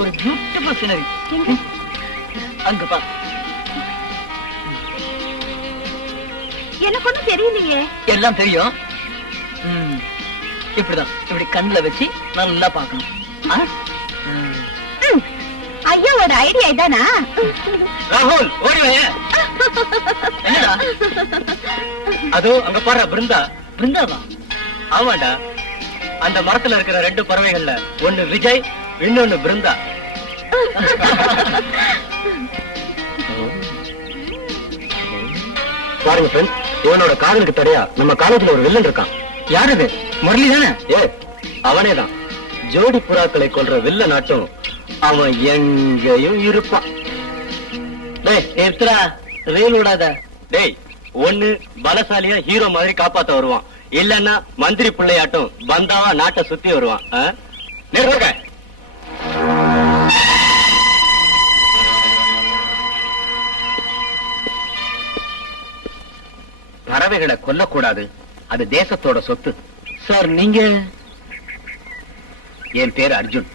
ஒரு beautiful scenery. அங்க பா. எனக்கு ஒண்ணும் தெரியலையே. எல்லாம் தெரியும். இப்படிதான், இப்படி கண்ணுல வச்சு நல்லா பாக்கணும். ஐயாவோட ஐடியா இதானா? ராகுல் ஓடிவாய. என்னடா அதோ அங்க பாரு பிருந்தா. பிருந்தாவா? ஆமாண்டா, அந்த மரத்துல இருக்கிற 2 பறவைகள்ல ஒண்ணு விஜய், இன்னொன்னு பிருந்தா. பாருங்க ஃப்ரெண்ட்ஸ், இவனோட காதலுக்கு தடையா நம்ம காலேஜ்ல ஒரு வில்லன் இருக்கான். யார் அது? முரளி தானே? அவனேதான். ஜோடி புறாக்களை கொல்ற வில்ல நாட்டும் அவன் எங்கேயும் இருப்பான். டேய் நிறுத்துடா, ரயில் விடாத. டேய், ஒண்ணு பலசாலியா ஹீரோ மாதிரி காப்பாத்த வருவான், இல்லன்னா மந்திரி பிள்ளையாட்டும் பந்தாவா நாட்டை சுத்தி வருவான். நிறுத்துங்க. பறவைகளை கொல்லக்கூடாது, அது தேசத்தோட சொத்து. சார் நீங்க? என் பேரு அர்ஜுன்.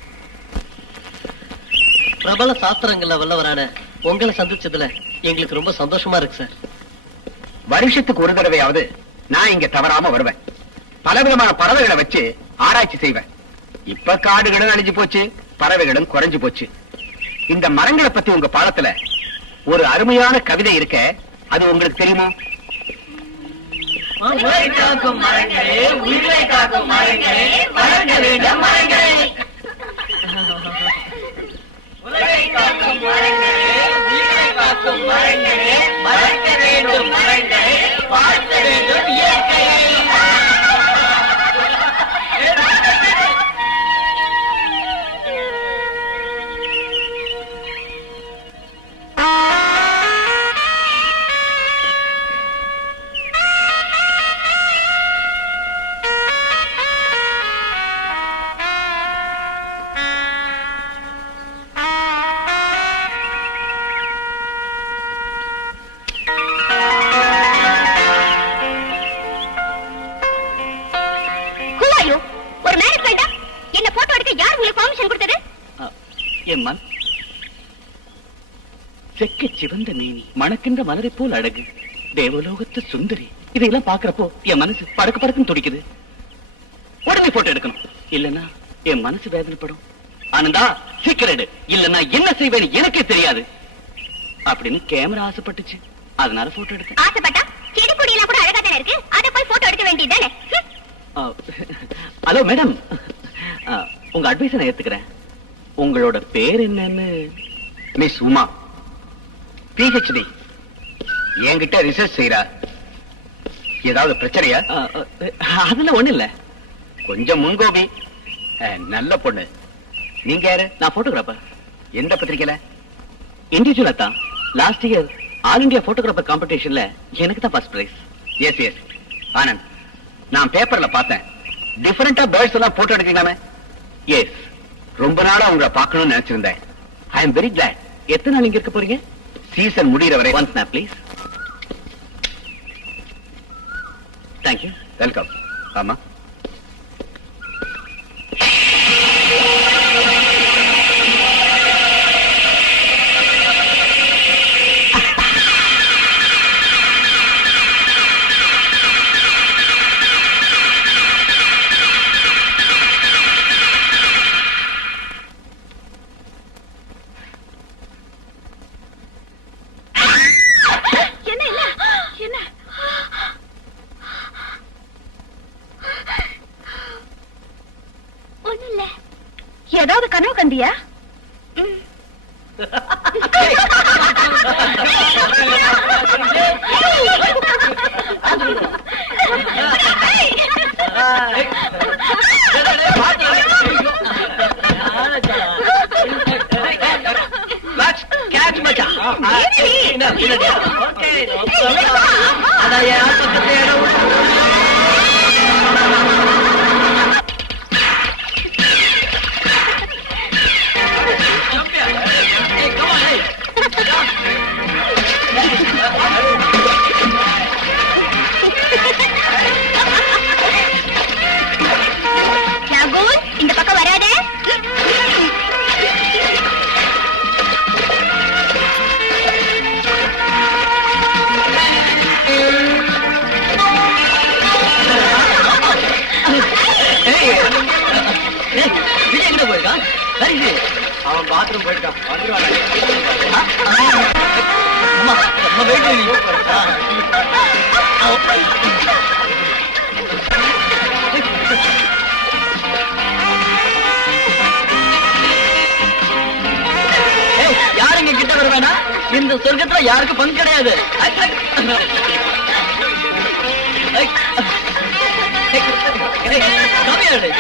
பிரபல சாஸ்திரங்கள்ல வல்லவரான உங்களை சந்திச்சதுல எங்களுக்கு ரொம்ப சந்தோஷமா இருக்கு சார். வருஷத்துக்கு ஒரு தடவையாவது நான் இங்க தவறாம வருவேன். பலவிதமான பறவைகளை வச்சு ஆராய்ச்சி செய்வேன். இப்ப காடுகளும் அழிஞ்சு போச்சு, பறவைகளும் குறைஞ்சு போச்சு. இந்த மரங்களை பத்தி உங்க பாடத்துல ஒரு அருமையான கவிதை இருக்க, அது உங்களுக்கு தெரியுமா? உயிரை காக்கும் மரங்களே, உயிரை காக்கும் மரங்களே, வளர்க்க வேண்டும் மரங்களே. உயிரை காக்கும் மரங்களே, உயிரை காக்கும் மரங்களே, வளர்க்க வேண்டும் மரங்களே, வாழ்த்த வேண்டும் இயற்கையை. செக்க சிவந்த மேனி, மணக்கின்ற மலரை போல் அழகு, தேவலோகத்து சுந்தரி. இதையெல்லாம் பாக்குறப்போ என் மனசு படக்கு படக்குன்னு துடிக்குது. உடனே போட்டோ எடுக்கணும், இல்லன்னா என் மனசு வேதனைப்படும். ஆனந்தா சீக்கிரம் எடு, இல்லன்னா என்ன செய்வேன்னு எனக்கே தெரியாது அப்படின்னு கேமரா ஆசைப்பட்டுச்சு, அதனால போட்டோ எடுத்தேன். ஆசைப்பட்டா செடி கொடியெல்லாம் கூட அழகா தானே இருக்கு, அதை போய் போட்டோ எடுக்க வேண்டியதுதானே? ஹலோ மேடம், உங்க அட்வைஸ் நான் ஏத்துக்கிறேன். உங்களோட பேர் என்னன்னு? மிஸ் உமா, PhD, என்கிட்ட ரிசர்ச் செய்யறா. ஏதாவது பிரச்சனையா? அதுல ஒண்ணு இல்ல, கொஞ்சம் முன்கோபி. நல்ல பொண்ணு. நீங்க யாரு? நான் போட்டோகிராஃபர். எந்த பத்திரிக்கையில? இண்டிவிஜுவலா தான். Last year all India photographer காம்படிஷன்ல எனக்கு தான் first prize. S S Anand, நான் பேப்பர்ல பார்த்தேன். டிஃபரெண்டா பேர்ட்ஸ் எல்லாம் போட்டோ எடுக்கலாமே. எஸ், ரொம்ப நாளா உங்களை பார்க்கணும்னு நினைச்சிருந்தேன். I am very glad. எத்தனை நாள் இங்க இருக்க போறீங்க? சீசன் முடிகிற வரை. One snap please. Thank you. Welcome. ஆமா, ஏதாவது கனவு கண்டியா? இந்த பக்கம் வராதே. பாத்ரூம் போயிட்டான் வந்துருவாங்க. அம்மா நம்ம வெயிட் யாருங்க கிட்ட வருவேனா? இந்த சொர்க்கத்துல யாருக்கும் பங்கு கிடையாது. கம்மியாடு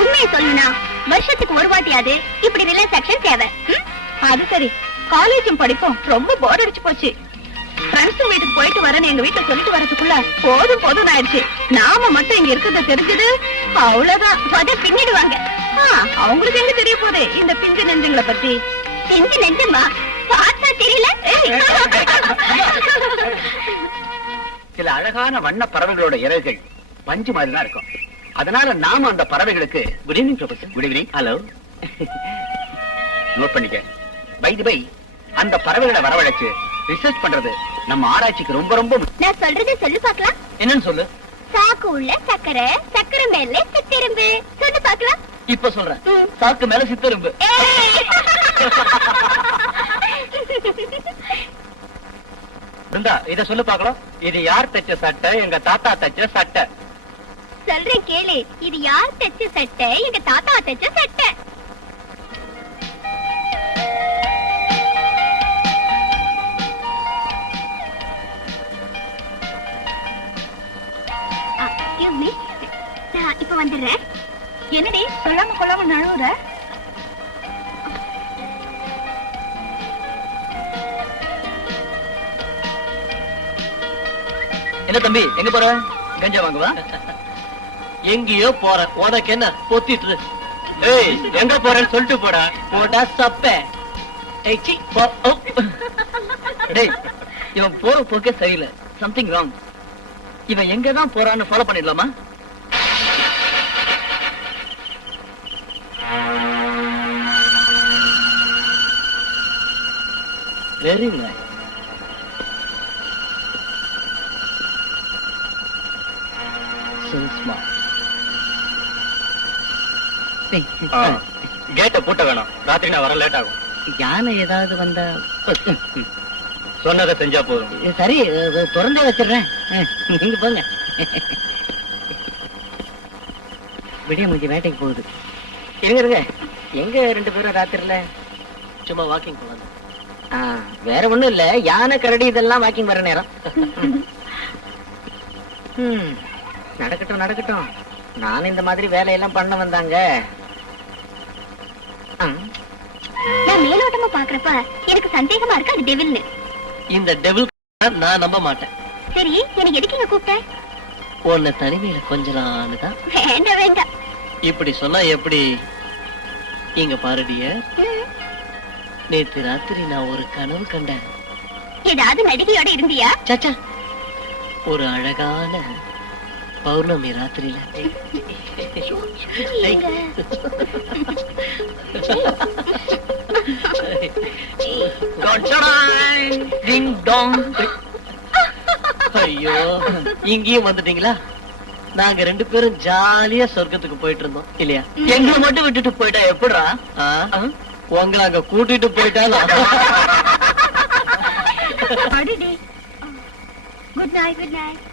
உண்மையை சொல்லணும்னா வருஷத்துக்கு ஒரு வாட்டியாவது இப்படி ரிலாக்ஸேஷன் தேவை. அது சரி, காலேஜும் படிப்போம் ரொம்ப போர் அடிச்சு போச்சு. ஃப்ரெண்ட்ஸ் வீட்டுக்கு போயிட்டு வரேன்னு எங்க வீட்டுல சொல்லிட்டு வரதுக்குள்ள போதும் போதும் ஆயிடுச்சு. நாம மட்டும் இங்க இருக்கிறத தெரிஞ்சது அவ்வளவுதான் அதை பின்னிடுவாங்க. அவங்களுக்கு எங்க தெரிய போகுது இந்த பிஞ்சு நெஞ்சுங்களை பத்தி. பிஞ்சு நெஞ்சுமா பார்த்தா தெரியல. சில அழகான வண்ண பறவைகளோட இறகுகள் பஞ்சு மாதிரி தான் இருக்கும். அதனால நாம அந்த பறவைகளுக்கு good evening professor. Good evening. Hello. Note பண்ணிக்க. பை தி பை, அந்த பறவைகளை வரவழைச்சு ரிசர்ச் பண்றது நம்ம ஆராய்ச்சிக்கு ரொம்ப ரொம்ப நான் சொல்றதை சொல்லு பாக்கலாம். என்னன்னு சொல்லு. சாக்கு உள்ள சக்கரை, சக்கரை மேல சித்திரும்பு. சொல்லு பாக்கலாம். இப்ப சொல்றேன். சாக்கு மேல சித்தரும்பு. பிருந்தா, இத சொல்லு பாக்கலாம். இது யார் தச்ச சட்டை? எங்க தாத்தா தச்ச சட்டை. சொல்றேன் கேளு. இது யார் தச்ச சட்டை? எங்க தாத்தா தச்ச சட்டை. நான் இப்ப வந்துடுறேன். என்னடி சொல்லாம கொள்ளாம நழுவுற? என்ன தம்பி, எங்க போற? கஞ்சா வாங்குவா? எங்கேயோ போற. உனக்கு என்ன பொத்திட்டு? ஏய், எங்க போறேன்னு சொல்லிட்டு போடா. போட்டா சப்ப. டேய், இவன் போற போக்கே சரியில்லை. Something wrong. இவன் எங்கதான் போறான்னு ஃபாலோ பண்ணிடலாமா? Very nice. So smart. கேட்ட பூட்ட வேணாம். ராத்திரி நான் வர லேட் ஆகும். யானை ஏதாவது வந்தா சொன்னதை செஞ்சா போதும். சரி, திறந்தே வச்சிடுறேன். நீங்க போங்க. விடிய முடிஞ்ச வேட்டைக்கு போகுது. இருங்க, எங்க ரெண்டு பேரும் ராத்திரில சும்மா வாக்கிங் போவாங்க. வேற ஒண்ணும் இல்ல, யானை கரடி இதெல்லாம் வாக்கிங் வர நேரம். நடக்கட்டும் நடக்கட்டும். நானும் இந்த மாதிரி வேலையெல்லாம் பண்ண வந்தாங்க. நான் மேலோட்டமா பாக்குறப்ப எனக்கு சந்தேகமா இருக்கு அது டெவில்னு. இந்த டெவில் நான் நம்ப மாட்டேன். சரி, எனக்கு எதுக்கு இங்க கூப்பிட்ட? உன்னை தனிமையில கொஞ்சலான்னு தான். வேண்டாம் வேண்டாம். இப்படி சொன்னா எப்படி? இங்க பாருடிய, நேத்து ராத்திரி நான் ஒரு கனவு கண்டேன். ஏதாவது நடிகையோட இருந்தியா? சச்சா, ஒரு அழகான பௌர்ணமி ராத்திரியில. ஐயோ, இங்கேயும் வந்துட்டீங்களா? நாங்க ரெண்டு பேரும் ஜாலியா சொர்க்கத்துக்கு போயிட்டு இருந்தோம் இல்லையா? எங்களை மட்டும் விட்டுட்டு போயிட்டா எப்படிடா? உங்களை அங்க கூட்டிட்டு போயிட்டாலும். Good night. Good night.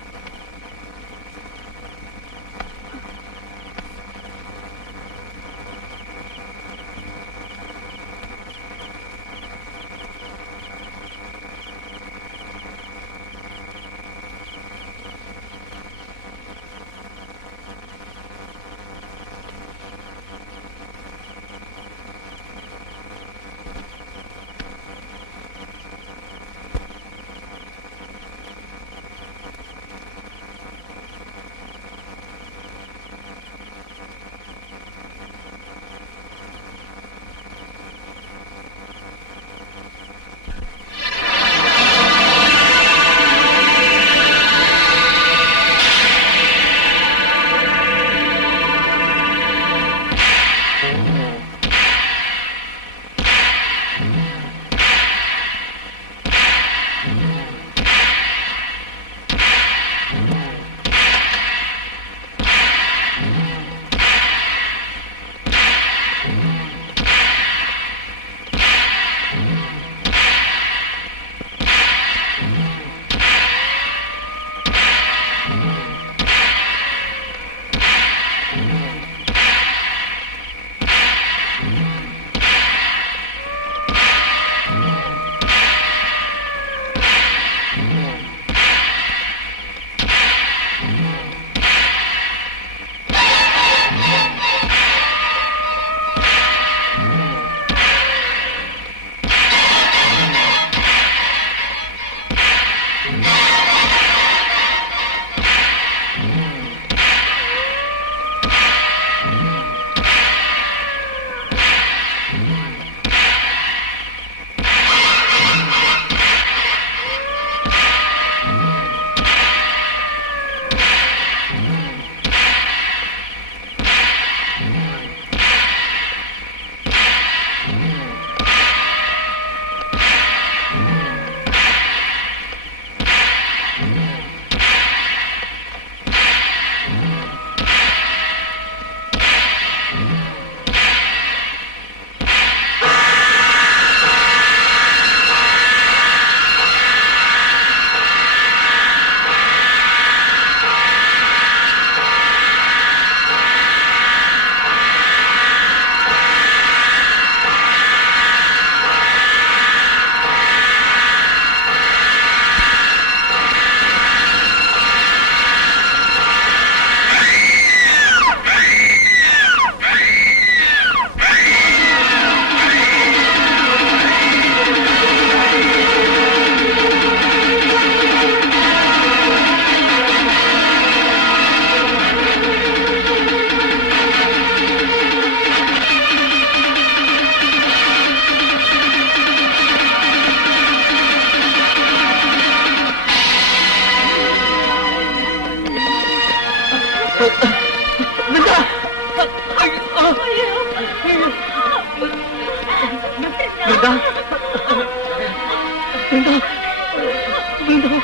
Brinda Brinda Brinda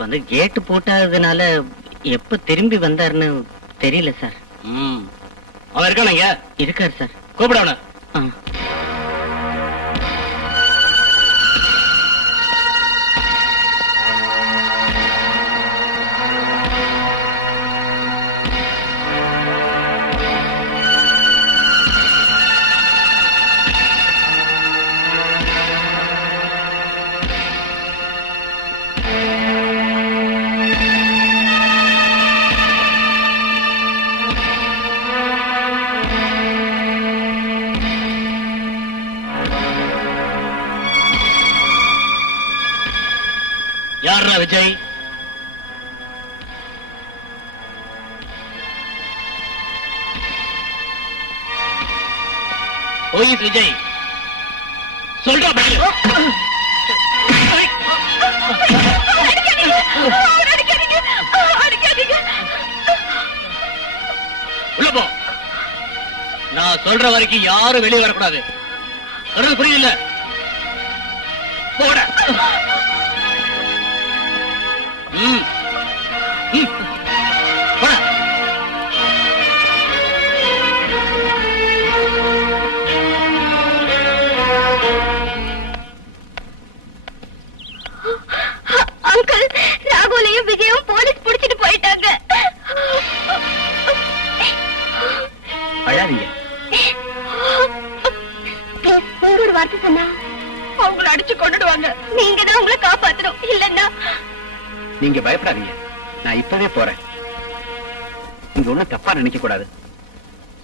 வந்து கேட்டு போட்டாததுனால எப்ப திரும்பி வந்தாருன்னு தெரியல சார். அவன் இருக்கானுங்க. இருக்காரு சார். கூப்பிடவன. யாரா விஜய்? ஓய் விஜய் சொல்றா பதில். உள்ள போ. நான் சொல்ற வரைக்கும் யாரும் வெளியே வரக்கூடாது. புரியல போட. அங்கிள், ராகுலையும் விஜயும் போலீஸ் புடிச்சிட்டு போயிட்டாங்க. அழாதீங்க. ஒரு வார்த்தை சொன்னா அவங்களை அடிச்சு கொண்டுடுவாங்க. நீங்க தான் உங்களை காப்பாத்தணும். இல்லன்னா நீங்க பயப்படாதீங்க. நான் இப்பவே போறேன். நீங்க ஒண்ணும் தப்பா நினைக்க கூடாது.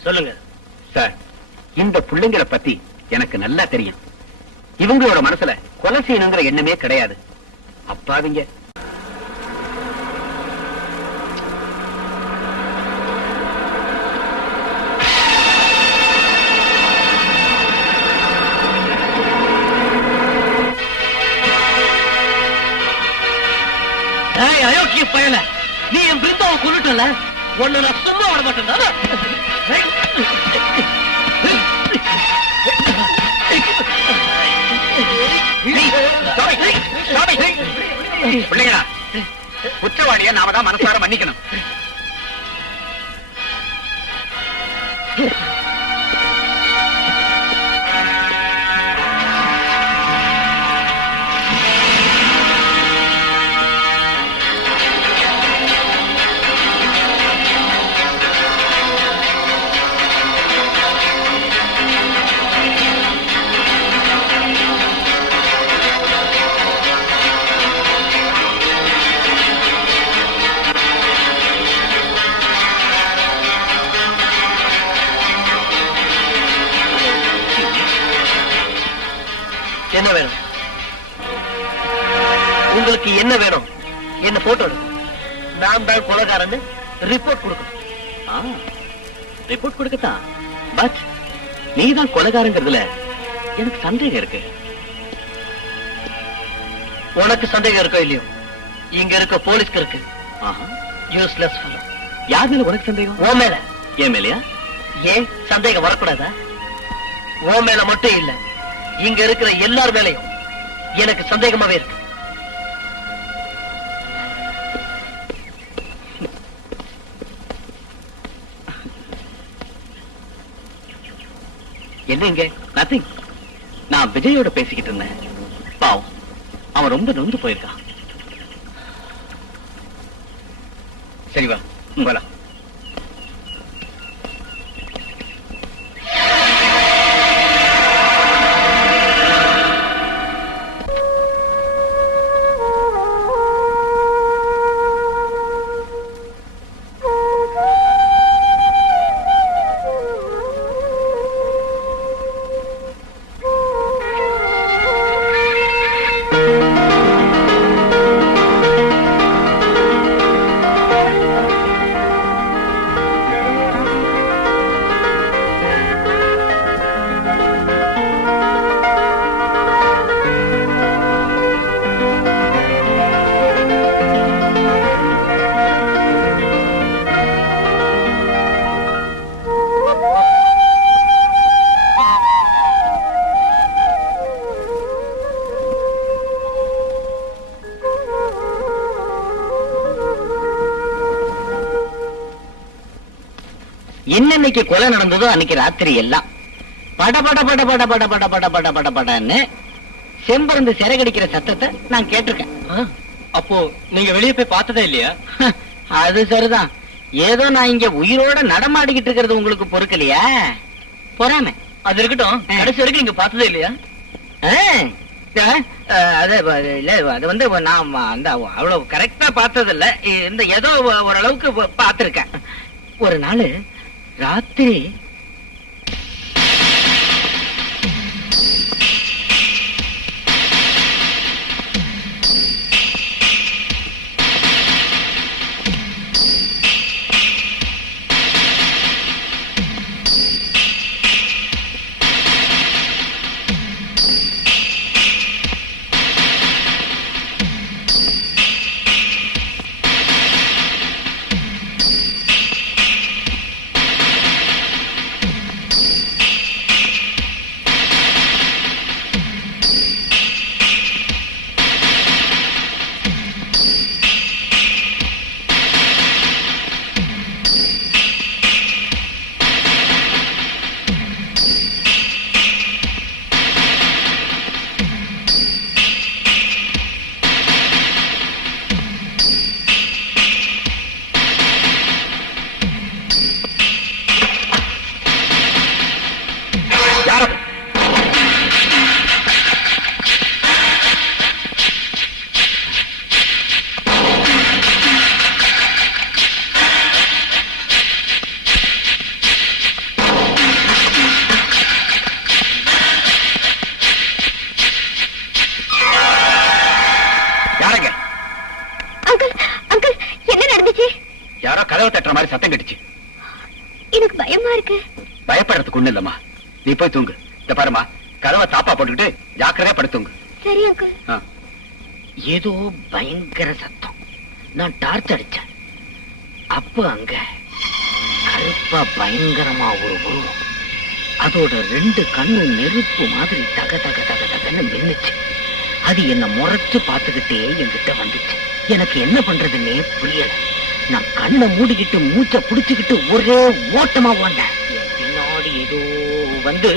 சொல்லுங்க சார். இந்த பிள்ளைங்களை பத்தி எனக்கு நல்லா தெரியும். இவங்களோட மனசுல கொலை செய்யணுங்கிற எண்ணமே கிடையாது. அப்பாவிங்க. அயோக்கிய பயல, நீ என் பிருந்தாவை கொண்டுட்டல. ஒண்ணு நான் சும்மா விட மாட்டேன். பிள்ளைங்களா, குற்றவாளிய நாம தான் மனசார மன்னிக்கணும். என்ன வேணும் உங்களுக்கு? என்ன வேணும்? என்ன போட்டோ நான் தான் கொலைகாரன்னு ரிப்போர்ட் கொடுக்கணும். ரிப்போர்ட் கொடுக்கத்தான். பட் நீதான் கொலைகாரங்கிறதுல எனக்கு சந்தேகம் இருக்கு. உனக்கு சந்தேகம் இருக்கோ இல்லையோ, இங்க இருக்க போலீஸ்க்கு இருக்கு. Useless fellow. யார் மேல உனக்கு சந்தேகம்? ஓ மேல. ஏன் மேலையா? ஏன் சந்தேகம் வரக்கூடாதா? ஓ மேல மட்டும் இல்ல, இங்க இருக்கிற எல்லார் மேலையும் எனக்கு சந்தேகமாவே இருக்கு. என்ன இங்க? நத்திங். நான் விஜயோட பேசிக்கிட்டு இருந்தேன். பாவம், அவன் ரொம்ப நொந்து போயிருக்கான். சரி வா போலாம். என்னன்னைக்கு கொலை நடந்ததோ அன்னைக்கு ராத்திரி எல்லாம் பட பட பட பட பட பட பட பட பட படன்னு செம்பருந்து சிறகடிக்கிற சத்தத்தை நான் கேட்டிருக்கேன். அப்போ நீங்க வெளியே போய் பார்த்ததே இல்லையா? அது சரிதான். ஏதோ நான் இங்க உயிரோட நடமாடிக்கிட்டு இருக்கிறது உங்களுக்கு பொறுக்கலையா? பொறாம. அது இருக்கட்டும், கடைசி வரைக்கும் நீங்க பார்த்ததே இல்லையா? அது இல்ல, அது வந்து நான் அந்த அவ்வளவு கரெக்டா பார்த்தது இல்ல. இந்த ஏதோ ஓரளவுக்கு பார்த்திருக்கேன். ஒரு நாள் ராத்திரி யாரோ கதவை தட்டுற மாதிரி சத்தம் கட்டுச்சு. எனக்கு பயமா இருக்கு. பயப்படுறதுக்கு ஒண்ணு இல்லம்மா, நீ போய் தூங்கு. இந்த பாருமா, கதவை தாப்பா போட்டுக்கிட்டு ஜாக்கிரதையா படுத்துங்க. சரி அங்கிள். ஏதோ பயங்கர சத்தம். நான் டார்ச் அடிச்சேன். அப்ப அங்க கருப்பா பயங்கரமா ஒரு உருவம். அதோட 2 கண்ணு நெருப்பு மாதிரி தக தக தக தகன்னு மின்னுச்சு. அது என்ன முறைச்சு பார்த்துக்கிட்டே என்கிட்ட வந்துச்சு. எனக்கு என்ன பண்றதுன்னே புரியல. நான் கண்ணை மூடிக்கிட்டு மூச்சை புடிச்சுக்கிட்டு ஒரே ஓட்டமா ஓண்டேன். என் பின்னாடி ஏதோ வந்து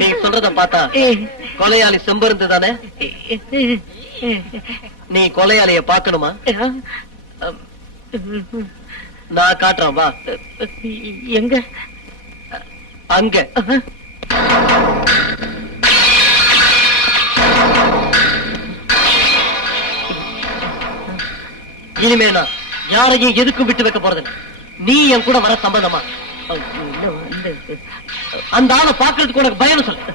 நீ சொல்றத பார்த்தா கொலையாளி செம்பருந்து தானே? நீ கொலையாளிய பாக்கணுமா? நான் காட்டுறேன், வா. எங்க? அங்க. இனிமே நான் யாரையும் எதுக்கும் விட்டு வைக்க போறது. நீ என் கூட வர சம்பந்தமா? அந்த ஆளை பாக்குறதுக்கு உனக்கு பயம் சொல்லு.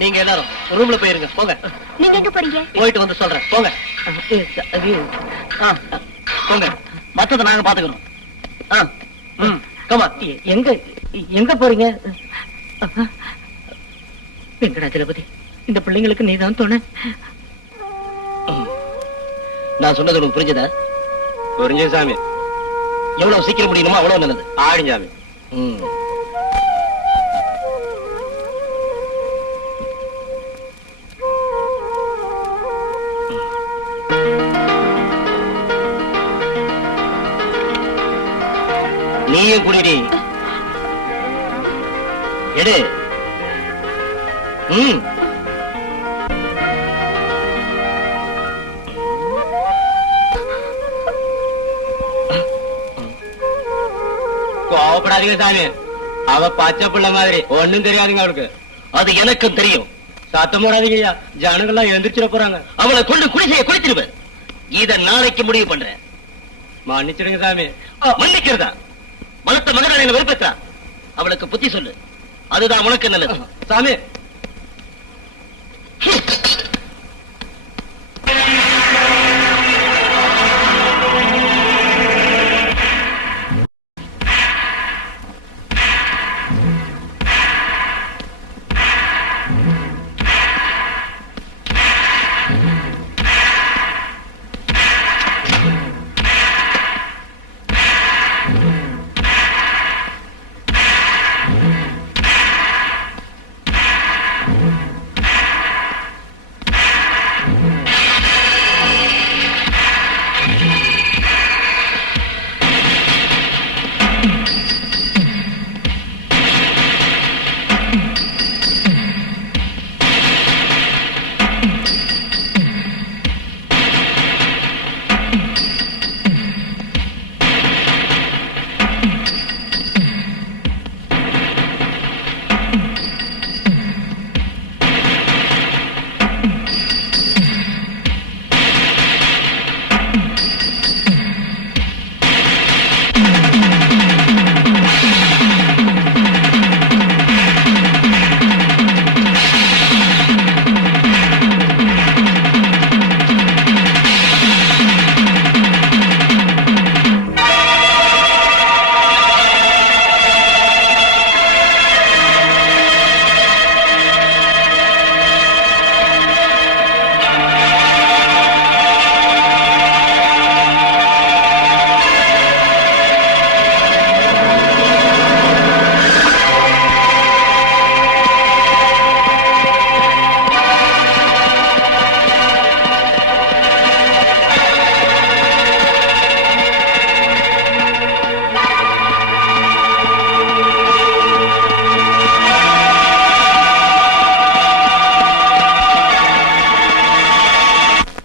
நீங்க எல்லாரும் ரூம்ல போயிருங்க, போங்க. நீங்க எங்க போறீங்க? போயிட்டு வந்து சொல்றேன், போங்க. போங்க, மத்தத நாங்க பாத்துக்கிறோம். கமா. எங்க எங்க போறீங்க? வெங்கடாச்சலபதி, இந்த பிள்ளைங்களுக்கு நீதான் துணை. நான் சொன்னது உனக்கு புரிஞ்சதா? புரிஞ்சது சாமி. எவ்வளவு சீக்கிரம் முடியணுமோ அவ்வளவு நல்லது. ஆடிஞ்சாமி. நீயும் குடிடி. எடு. கோவப்படாதீங்க சாமி. அவ பச்சை பிள்ளை மாதிரி ஒண்ணும் தெரியாதுங்க அவளுக்கு. அது எனக்கும் தெரியும். சத்தம் போடாதீங்க ஐயா, ஜனங்கள்லாம் எந்திரிச்சிட போறாங்க. அவளை கொண்டு குடிசையை குடிச்சிருவேன். இத நாளைக்கு முடிவு பண்றேன். மன்னிச்சிடுங்க சாமி. மன்னிக்கிறதா? வளர்த்த மகன் என்ன வெறுப்பேற்றா? அவளுக்கு புத்தி சொல்லு, அதுதான் உனக்கு நல்லது. சாமி,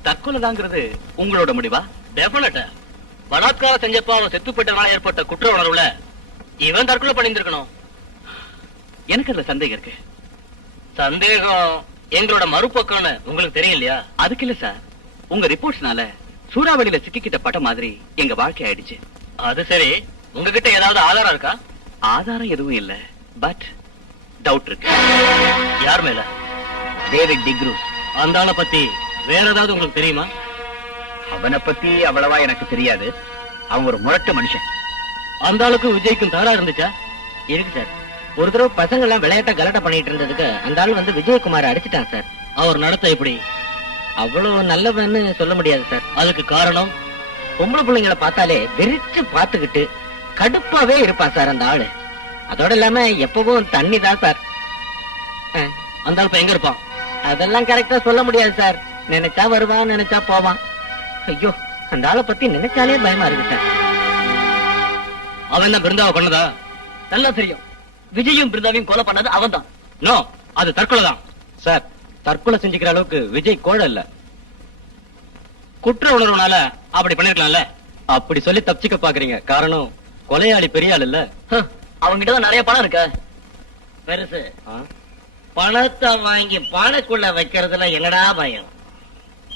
தற்கொலைதாங்கிறது உங்களோட முடிவா? டெஃபினட்டா. பலாத்காரம் செஞ்சப்ப அவன் செத்து போயிட்டனால ஏற்பட்ட குற்ற உணர்வுல இவன் தற்கொலை பண்ணியிருந்திருக்கணும். எனக்கு அதுல சந்தேகம் இருக்கு. சந்தேகம் எங்களோட மறுபக்கம்னு உங்களுக்கு தெரியும் இல்லையா? அதுக்கு இல்ல சார், உங்க ரிப்போர்ட்ஸ்னால சூறாவளியில சிக்கிக்கிட்ட பட்ட மாதிரி எங்க வாழ்க்கை ஆயிடுச்சு. அது சரி, உங்ககிட்ட ஏதாவது ஆதாரம் இருக்கா? ஆதாரம் எதுவும் இல்ல, பட் டவுட் இருக்கு. யார் மேல? டேவிட் டிக்ரூஸ். அந்த ஆளை பத்தி வேற ஏதாவது உங்களுக்கு தெரியுமா? அவனை பத்தி அவ்வளவா எனக்கு தெரியாது. அவன் ஒரு முரட்டு மனுஷன். அந்த ஆளுக்கும் விஜய்க்கும் தகராறு இருந்துச்சா? இருக்கு சார். ஒரு தடவை பசங்க எல்லாம் விளையாட்ட கலாட்டா பண்ணிட்டு இருந்ததுக்கு அந்த ஆள் வந்து விஜயகுமார் அடிச்சிட்டான் சார். அவர் நடத்த எப்படி? அவ்வளவு நல்லவன்னு சொல்ல முடியாது சார். அதுக்கு காரணம் பொம்பளை பிள்ளைங்களை பார்த்தாலே வெறிச்சு பார்த்துக்கிட்டு கடுப்பாவே இருப்பான் சார் அந்த ஆளு. அதோட இல்லாம எப்பவும் தண்ணி தான் சார். அந்த ஆள் எங்க இருப்பான்? அதெல்லாம் கரெக்டா சொல்ல முடியாது சார். நினைச்சா வருவான், நினைச்சா போவான். ஐயோ, அந்த ஆளை பத்தி நினைச்சாலே பயமா இருக்கு சார். அவன் என்ன பிருந்தாவை பண்ணதா? நல்லா தெரியும். விஜயும் பிருந்தாவையும் கொலை பண்ணது அவன் தான். நோ, அது தற்கொலை தான் சார். தற்கொலை செஞ்சுக்கிற அளவுக்கு விஜய் கோழ இல்ல. குற்ற உணர்வுனால அப்படி பண்ணிருக்கலாம்ல. அப்படி சொல்லி தப்பிச்சுக்க பாக்குறீங்க. காரணம் கொலையாளி பெரிய ஆள் இல்ல. அவங்கிட்டதான் நிறைய பணம் இருக்க. பெருசு பணத்தை வாங்கி பானைக்குள்ள வைக்கிறதுல என்னடா பயம்?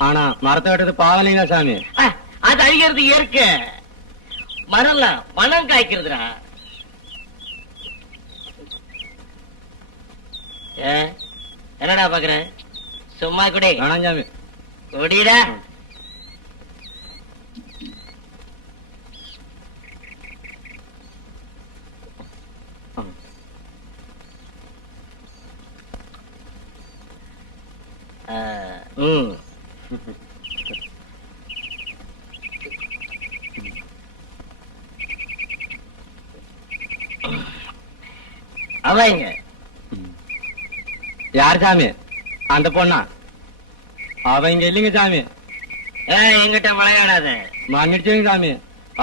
ஆனா மரத்தை வெட்டுறது பாவனைங்க சாமி. அது அழிகிறது இயற்கை. மரம்லாம் பணம் காய்க்கிறதுடா. என்னடா பாக்குறேன்? சும்மா குடி. வேணாம் சாமி. குடிடா. அவங்க யார் சாமி? அந்த பொண்ணா? அவங்க இல்லைங்க சாமி. எங்கிட்ட விளையாடாத. மன்னிச்சுங்க சாமி.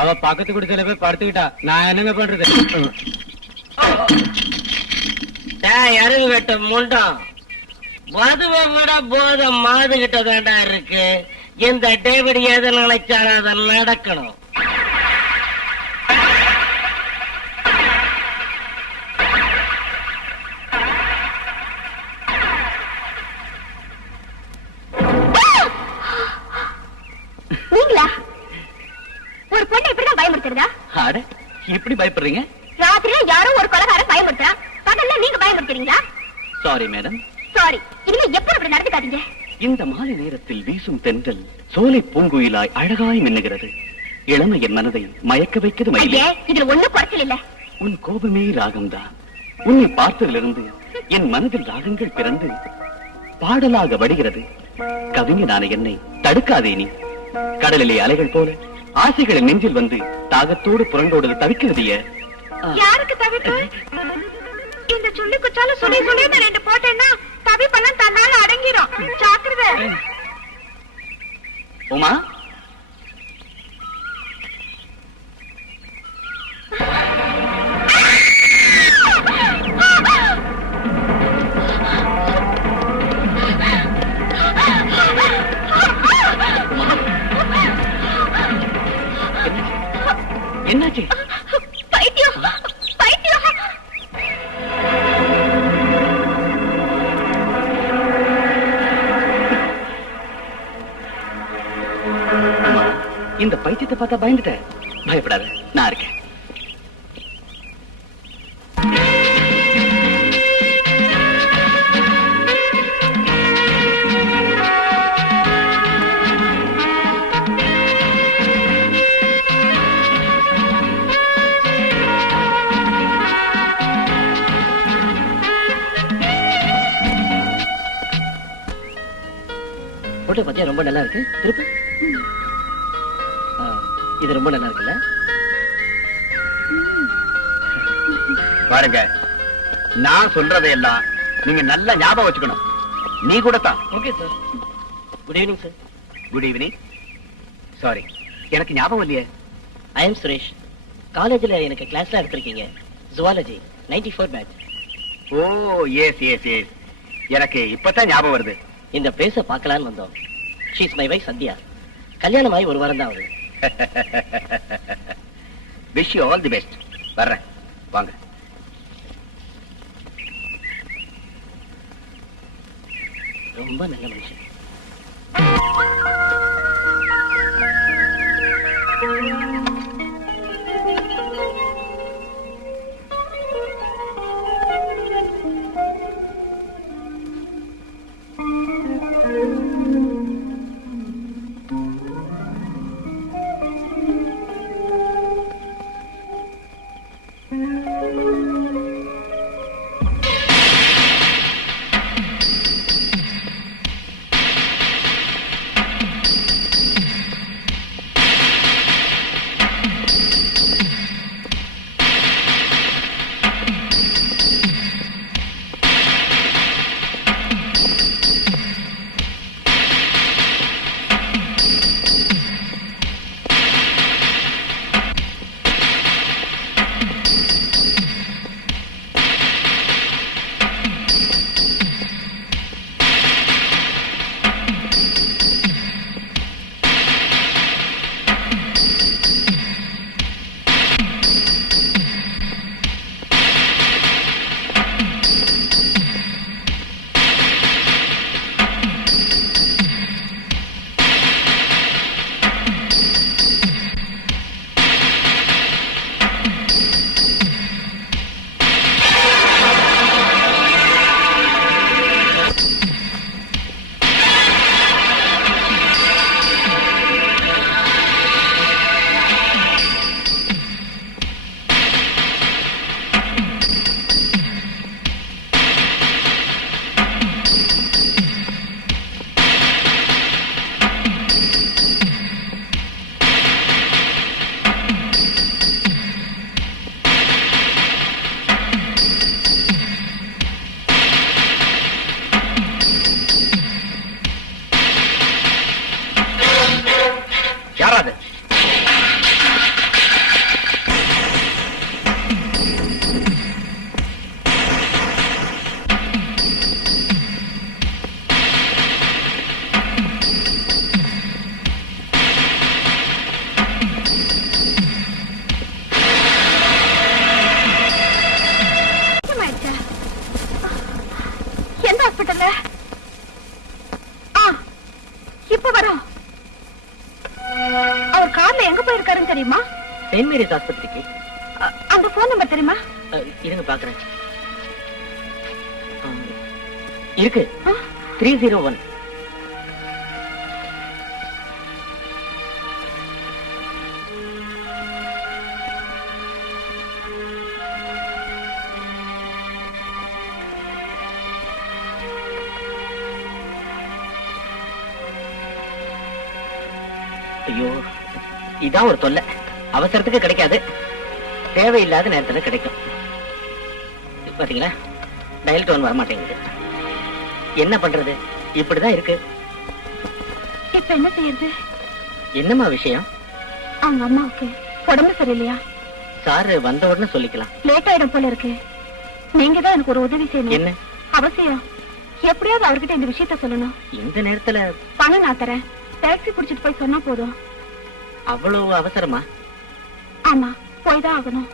அவ பக்கத்து குடிசையில போய் படுத்துக்கிட்டா நான் என்னங்க பண்றது இறங்கு வெட்ட முண்டம் மதுவை விட போத மாதுகிட்ட தாண்டா இருக்கு. இந்த டேவிட் எதை நினைச்சாலும் அதை நடக்கணும். நீங்களா ஒரு பொண்ணை இப்படிதான் பயமுறுத்துறதா? அட எப்படி பயப்படுறீங்க? ராத்திரில யாரோ ஒரு கொலைகாரன் பயமுறுத்துறா, பகல்ல நீங்க பயமுறுத்துறீங்களா? Sorry madam. சாரி, இனிமே எப்ப அப்படி நடந்துக்காதீங்க. இந்த மாலை நேரத்தில் வீசும் தென்றல் சோலை பூங்குயிலாய் அழகாய் மின்னுகிறது. இளமையின் மனதை மயக்க வைக்கிறது மயிலே. ஐயே, இதுல ஒண்ணும் குறைச்சல் இல்ல. உன் கோபமே ராகம்தான். உன்னை பார்த்ததிலிருந்து என் மனதில் ராகங்கள் பிறந்து பாடலாக வடிகிறது. கவிஞனான என்னை தடுக்காதே நீ. கடலிலே அலைகள் போல ஆசைகளின் நெஞ்சில் வந்து தாகத்தோடு புரண்டோடு தவிக்கிறதைய. யாருக்கு தவிப்பு? இந்த சொல்லி குச்சால சொல்லி சொல்லி நான் ரெண்டு போட்டேன்னா தவிப்பெல்லாம் தன்னால அடங்கிரும். ஜாக்கிரதை. உமா, என்னாச்சு? பைத்தியம், பைத்தியம். இந்த பைத்தியத்தை பார்த்தா பயந்துட்ட. பயப்படாத, நான் இருக்கேன். போட்டோ பத்தியா ரொம்ப நல்லா இருக்கு. திருப்பி இது ரொம்ப நல்லா இருக்குல்ல? பாருங்க, நான் சொல்றதையெல்லாம் நீங்க நல்லா ஞாபகம் வச்சுக்கணும். நீ கூட தான். Okay sir. Good evening sir. Good evening. Sorry, எனக்கு ஞாபகம் இல்லையே. I am Suresh. காலேஜ்ல எனக்கு கிளாஸ்ல எடுத்திருக்கீங்க. Zoology 94 batch. Oh yes yes yes, எனக்கு இப்பதான் ஞாபகம் வருது. இந்த பிளேஸ பார்க்கலான்னு வந்தோம். She is my wife Sandhya. கல்யாணம் ஆகி ஒரு வாரம் தான் ஆகுது. Wish you all the best. வர்றேன், வாங்க. ரொம்ப நல்ல மனுஷன். கார்ல எங்க போயிருக்காருன்னு தெரியுமா? செயின்ட் மேரிஸ் ஆஸ்பத்திரிக்கு. அந்த போன் நம்பர் தெரியுமா? இருங்க பாக்குறேன். இருக்கு 301. ஐயோ, இதான் ஒரு தொல்லை. அவசரத்துக்கு கிடைக்காது, தேவையில்லாத நேரத்துல கிடைக்கும். பாத்தீங்களா, டயல் டோன் வர மாட்டேங்குது. என்ன பண்றது? இப்படிதான் இருக்கு. இப்ப என்ன செய்யறது? என்னம்மா விஷயம்? அவங்க அம்மாவுக்கு உடம்பு சரியில்லையா? சார் வந்த உடனே சொல்லிக்கலாம். லேட் ஆயிடும் போல இருக்கு. நீங்க தான் எனக்கு ஒரு உதவி செய்யணும். என்ன அவசியம்? எப்படியாவது அவர்கிட்ட இந்த விஷயத்த சொல்லணும். இந்த நேரத்துல? பணம் நான் தரேன், டாக்ஸி புடிச்சிட்டு போய் சொன்னா போதும். அவ்வளவு அவசரமா? ஆமா, போய்தான் ஆகணும்.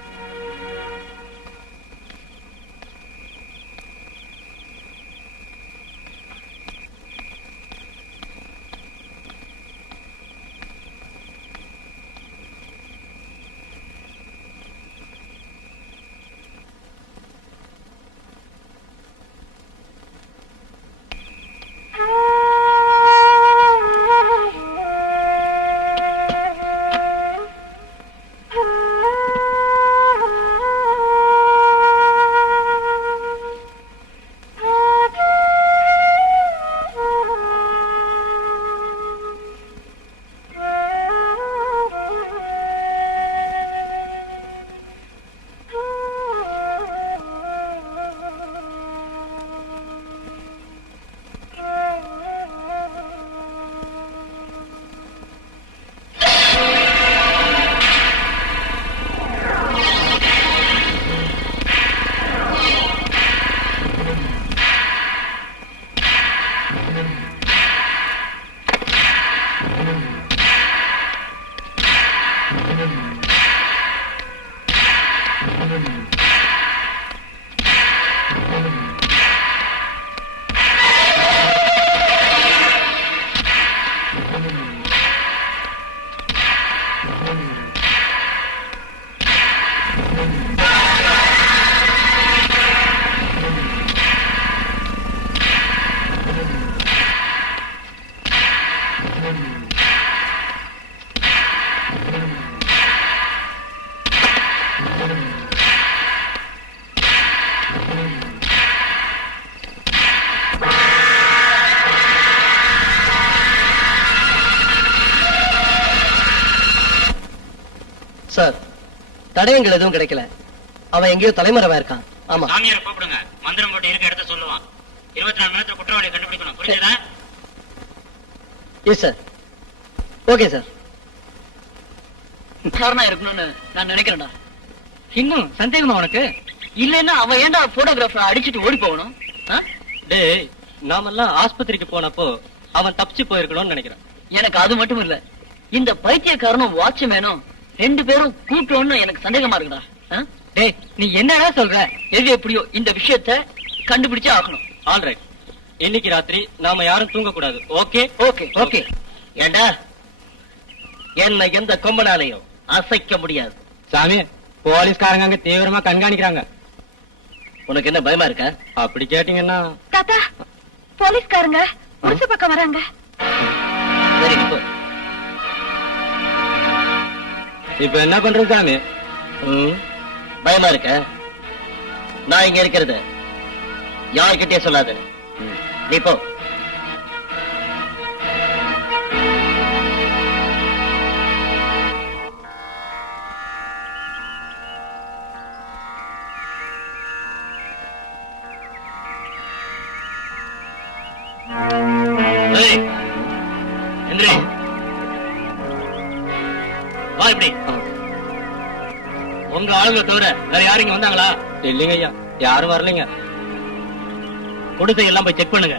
சார், தடயங்கள் எதுவும் கிடைக்கல. அவன் எங்கேயோ தலைமறைவா இருக்கான். ஆமா. சாமியாரை கூப்பிடுங்க. மந்திரம் போட்டு இருக்க இடத்த சொல்லுவான். 24 மணி நேரத்துல குற்றவாளியை கண்டுபிடிக்கணும். புரியுதா? Yes sir. Okay sir. காரணம் இருக்கணும்னு நான் நினைக்கிறேன்டா. இன்னும் சந்தேகமா உனக்கு? இல்லன்னா அவன் ஏன்டா போட்டோகிராஃபர் அடிச்சிட்டு ஓடி போகணும்? டேய், நாமெல்லாம் ஆஸ்பத்திரிக்கு போனப்போ அவன் தப்பிச்சு போயிருக்கணும்னு நினைக்கிறேன். எனக்கு அது மட்டும் இல்ல, இந்த பைத்தியக்காரனும் வாட்ச்மேனும் 2 பேரும் கூட்டோன்னு எனக்கு சந்தேகமா இருக்குடா. டேய், நீ என்னடா சொல்ற? எது எப்படியோ இந்த விஷயத்த கண்டுபிடிச்சே ஆகணும். ஆல்ரைட், இன்னைக்கு ராத்திரி நாம யாரும் தூங்க கூடாது. Okay okay okay. ஏண்டா, என்ன எந்த கொம்பனாலையும் அசைக்க முடியாது. சாமி, போலீஸ்காரங்க அங்க தீவிரமா கண்காணிக்கிறாங்க. உனக்கு என்ன பயமா இருக்க? அப்படி கேட்டீங்கன்னா. தாத்தா, போலீஸ்காரங்க குடிசை பக்கம் வராங்க. சரி, இப்ப என்ன பண்றது சாமி? பயமா இருக்க? நான் இங்க இருக்கிறது யார்கிட்டயே சொல்லாத. நீ போ. வா இப்படி. உங்க ஆளுங்களை தவிர வேற யாரும் இங்க வந்தாங்களா? இல்லைங்க ஐயா, யாரும் வரலைங்க. குடிசை எல்லாம் போய் செக் பண்ணுங்க.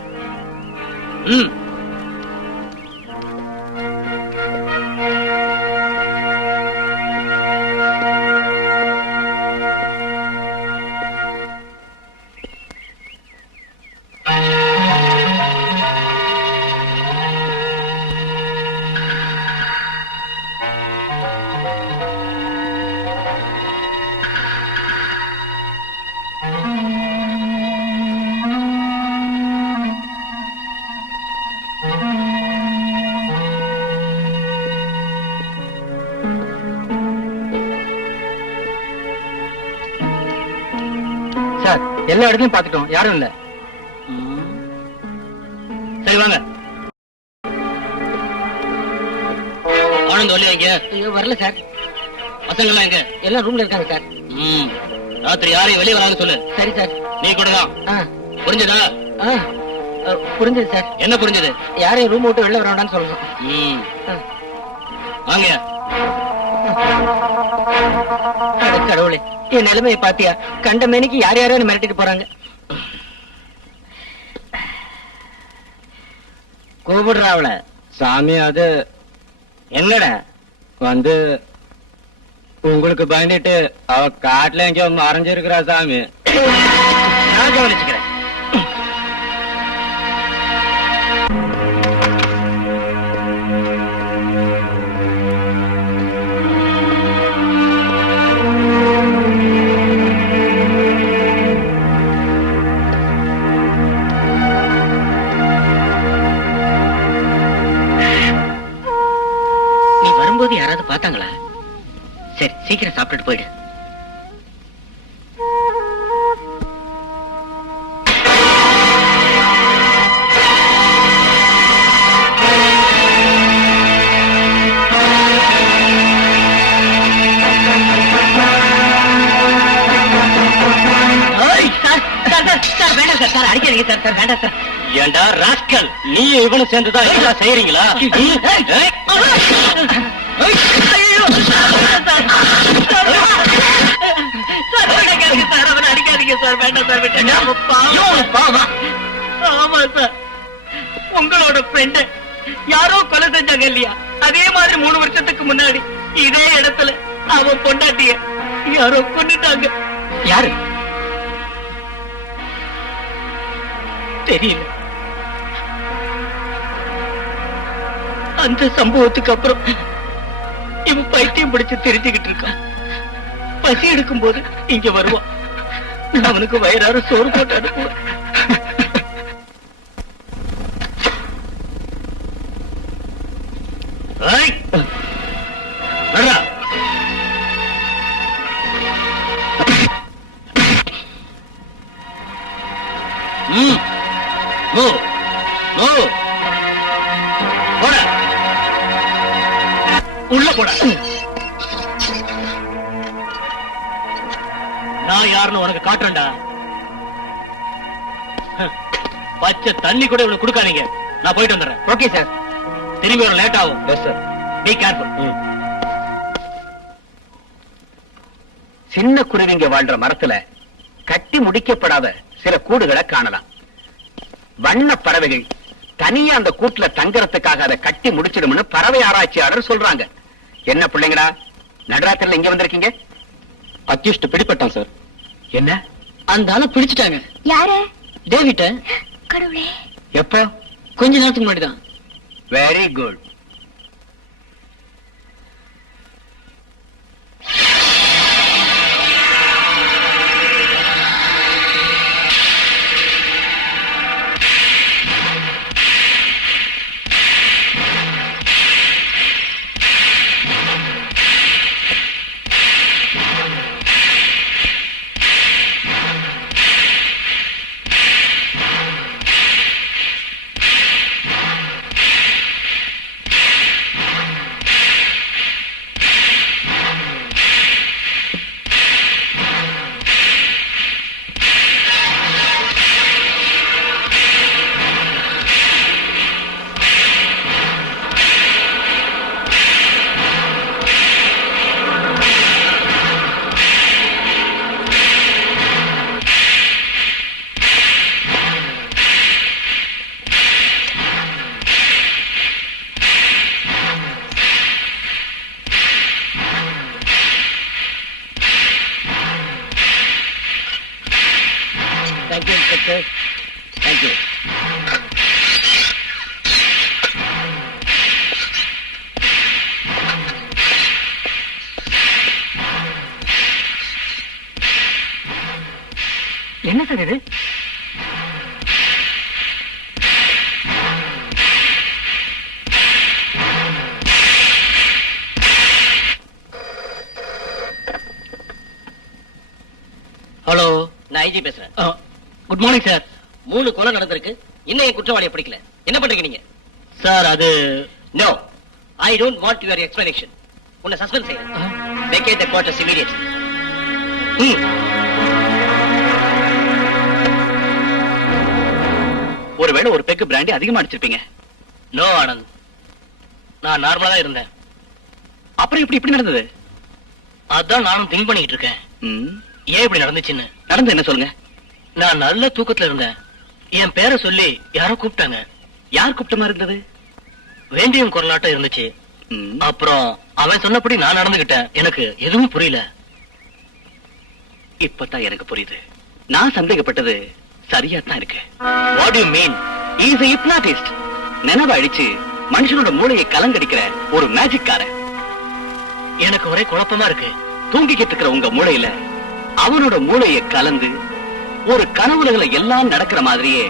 எல்லா இடத்துலயும் பாத்துட்டோம், யாரும் இல்ல. சரி வாங்க. ஆனந்த் வரலையா இங்க? வரல சார். பசங்க எல்லாம் எங்க? எல்லாம் ரூம்ல இருக்காங்க சார். ராத்திரி யாரையும் வெளியே வராங்க சொல்லு. சரி சார். நீ கூட தான். புரிஞ்சதா? புரிஞ்சது சார். என்ன புரிஞ்சது? யாரையும் ரூம் விட்டு வெளில வர வேண்டாம்னு சொல்லணும். வாங்க. கடவுளே, என் நிலைமையை பாத்தியா? கண்ட மேனிக்கு யார் யாரும் மிரட்டிட்டு போறாங்க. கூப்பிடுறாவள சாமி. அது என்னடா வந்து உங்களுக்கு பயந்துட்டு அவ காட்டுல எங்கேயோ மறைஞ்சிருக்கிறா சாமி. நான் கவனிச்சுக்கிறேன். நீ வரும்போது யாராவது பார்த்தாங்களா? சரி, சீக்கிரம் சாப்பிட்டுட்டு போயிடு. அடிக்காதீங்க சார். சார் வேண்டாம் சார். ஏண்டா ராஸ்கல், நீ இவனும் சேர்ந்துதான் எல்லாம் செய்யறீங்களா? அடிக்காதீங்க சார். வேண்டாம் சார். ஆமா சார், உங்களோட ஃப்ரெண்ட் யாரோ கொலை செஞ்சாங்க இல்லையா? அதே மாதிரி 3 வருஷத்துக்கு முன்னாடி இதே இடத்துல அவன் பொண்டாட்டிய யாரோ கொண்டுட்டாங்க. யாரு தெரியல. அந்த சம்பவத்துக்கு அப்புறம் இவன் பைத்தியம் பிடிச்சு தெரிஞ்சுக்கிட்டு இருக்கான். பசி எடுக்கும் போது இங்க வருவான். அவனுக்கு வயிறார சோறு போட்டு அனுப்புவான். உள்ள போட. நான் யாருன்னு உனக்கு காட்டுறேன்டா. பச்சை தண்ணி கூட இவனுக்கு கொடுக்காதீங்க. நான் போயிட்டு வந்துடுறேன். Okay sir. திரும்பி வர லேட் ஆகும். Yes sir. Be careful. சின்ன குருவிங்க வாழ்ற மரத்துல கட்டி முடிக்கப்படாத சில கூடுகளை காணலாம். வண்ண பறவைகள் தனியா அந்த கூட்டுல தங்கறதுக்காக அதை கட்டி முடிச்சிடும்னு பறவை ஆராய்ச்சியாளர் சொல்றாங்க. என்ன பிள்ளைங்கடா, நடுராத்திரில இங்க வந்திருக்கீங்க? அக்யூஸ்ட் பிடிபட்டான் சார். என்ன? அந்த ஆளை பிடிச்சிட்டாங்க. யாரு? டேவிட்ட. கடவுளே, எப்போ? கொஞ்ச நேரத்துக்கு முன்னாடி தான். Very good. Thank you, Inspector. Thank you. என்ன சார் இது? ஹலோ, நான் நான் ஐஜி பேசுறேன். Good morning sir. 3 கொலை நடந்திருக்கு. இன்னும் என் குற்றவாளியை பிடிக்கல. என்ன பண்றீங்க நீங்க? சார் அது no, I don't want your explanation. உன்னை சஸ்பெண்ட் செய்யறேன். Vacate the quarters immediately. ஒருவேளை ஒரு பெக்கு பிராண்டி அதிகமா அடிச்சிருப்பீங்க. நோ ஆனந்த், நான் நார்மலா தான் இருந்தேன். அப்புறம் இப்படி நடந்தது? அதான் நானும் திங்க் பண்ணிட்டு இருக்கேன், ஏன் இப்படி நடந்துச்சுன்னு. நடந்து என்ன சொல்லுங்க. நான் நல்ல தூக்கத்துல இருந்தேன். என் பேரை சொல்லி யாரோ கூப்பிட்டாங்க. யார் கூப்பிட்ட மாதிரி இருந்தது? வேண்டியவன் குரலாட்டம் இருந்துச்சு. அப்புறம் அவன் சொன்னபடி நான் நடந்துகிட்டேன். எனக்கு எதுவும் புரியல. இப்பதான் எனக்கு புரியுது. நான் சந்தேகப்பட்டது சரியா தான் இருக்கு. What you mean? Is a hypnotist. நினைவை அழிச்சு மனுஷனோட மூளையை கலங்கடிக்கிற ஒரு மேஜிக்காரன். எனக்கு ஒரே குழப்பமா இருக்கு. தூங்கிக்கிட்டு இருக்கிற உங்க மூளையில அவனோட மூளையை கலந்து ஒரு கனவுல எல்லாம் நடக்கிற மாதிரியே